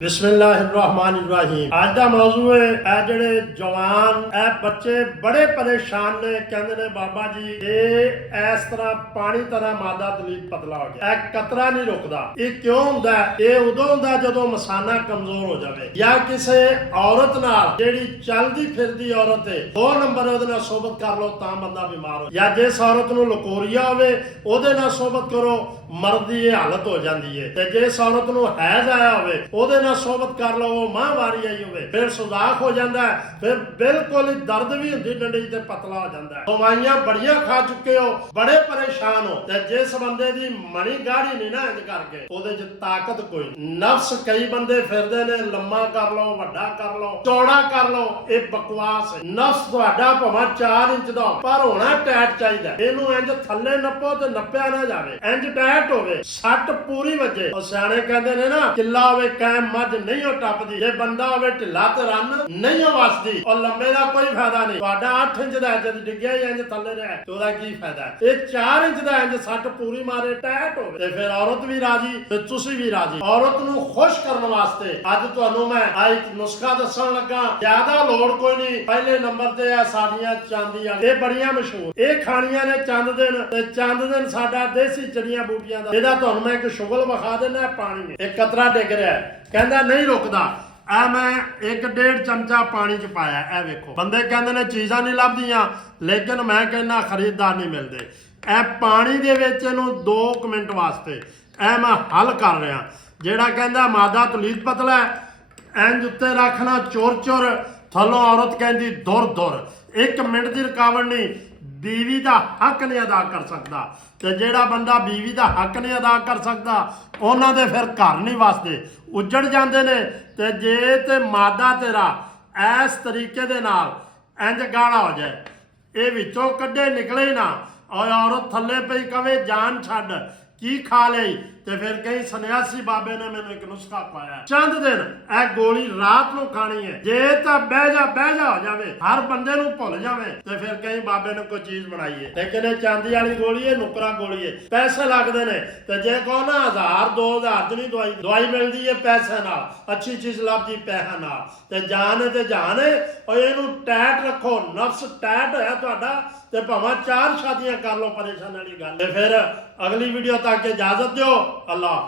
बिस्मिल्लाहिर्रहमानिर्रहीम। आज का मौजू है ए जेड़े जवान ए बच्चे बड़े परेशान ने कहते ने बाबा जी ये इस तरह पानी तरह मादा दलीत पतला हो गया ए कतरा नहीं रुकदा। ये क्यों हुंदा है? ये उदों हुंदा जदों मसाना कमजोर हो जाए या किसी औरत नाल जेड़ी चलदी फिरदी औरत है 2 नंबर ओदे नाल सोबत कर लो तां बंदा बीमार हो, या जिस औरत नूं लकोरिया होवे ओदे नाल सोबत करो मर्द दी ये हालत हो जाती है, ते जिस औरत नूं हैज आया होवे ओदे नाल सोबत कर लो वो माहवारी आई होवे फिर सुजाक हो जाता है, फिर बिल्कुल ही दर्द भी हुंदी डंडी ते पतला हो जाता है। दवाइयां बड़ियां खा चुके हो, बड़े परेशान हो, ते जिस बंदे दी मणी गाढ़ी नहीं ना इंज करके ओदे च ताकत कोई नफ्स कई बंदे फिरदे ने लम्मा कर लो वड्डा कर लो चौड़ा कर लो, ये बकवास है। नफ्स तुहाडा भावें 4 इंच दा पर होना टाइट चाहिए, इहनूं इंज थल्ले नप्पो ते नप्पिया ना जावे, इंज टाइट होवे सੱਟ पूरी वजे। और सियाणे कहंदे ने ना किला होवे कायम मझ नहीं हो टपदी, जे बंदा होवे ढिला ते रन नहीं हो वसदी, और लंबे दा कोई फायदा नहीं। तुहाडा 8 इंच दा जद डिग्गिया ही इंज थल्ले रहा ते ओदा की फायदा है? ये 4 इंच दा इंज सੱਟ पूरी मारे टाइट होवे ते फिर औरत भी राजी ते तुसी भी राजी। औरत नूं खुश करन वास्ते अज तुहानूं मैं एक नुस्खा दस्सण लगा, ज्यादा लोड़ कोई नहीं। पहले नंबर ते आ साडियां चांदियां, ये बड़ियां मशहूर, ये खाणियां ने चंद दिन, ते चंद दिन साडा देसी जड़ियां बूटियां दा। ਇਹਦਾ ਤੁਹਾਨੂੰ मैं एक शुगल विखा देना पानी में एक कतरा डिग रहा है, कहता नहीं रुकदा। आ मैं 1.5 चमचा पानी च पाया, ए वेखो बंदे कहते ने चीज़ां नहीं लभदियां, लेकिन मैं कहना खरीददार नहीं मिलते। ए पानी दे विच इहनूं 2 मिनट वास्ते ए मैं हल कर रहा। जेड़ा कहता मादा तलीत पतला इंज उत्ते रखना चुर चुर, थल्लों औरत कहती दुर दुर, 1 मिनट की रुकावट नहीं। बीवी का हक नहीं अदा कर सकता, तो जेड़ा बंदा बीवी का हक नहीं अदा कर सकता उन्होंने दे फिर घर नहीं वसते, उजड़ जाते ने। ते जे ते मादा तेरा इस तरीके दे नाल इंज गाढ़ा हो जाए, ये विचों कड्डे निकले ही ना, और औरत थल्ले पई कवे जान छड्ड की खा लई, ते फिर कई सन्यासी बाबे ने मैंने एक नुस्खा पाया, चंद दिन ए गोली रात को खानी है, जे तो बह जा हो जावे हर बंदे नूं भुल जावे, ते फिर कई बाबे ने कोई चीज बनाई है, लेकिन ये चांदी वाली गोली है, नुकरा गोली है, पैसे लगते ने। ते जे कहो ना 1000 2000 च नहीं दवाई मिलती है पैसे नाल, अच्छी चीज लभदी पैसा नाल, ते जान है ते जान है। और इहनूं टाइट रखो, नफ्स टाइट होया तुहाडा ते भावें 4 शादियां कर लो, परेशानी वाली गल। ते फिर अगली वीडियो तक इजाजत दिओ। अल्लाह।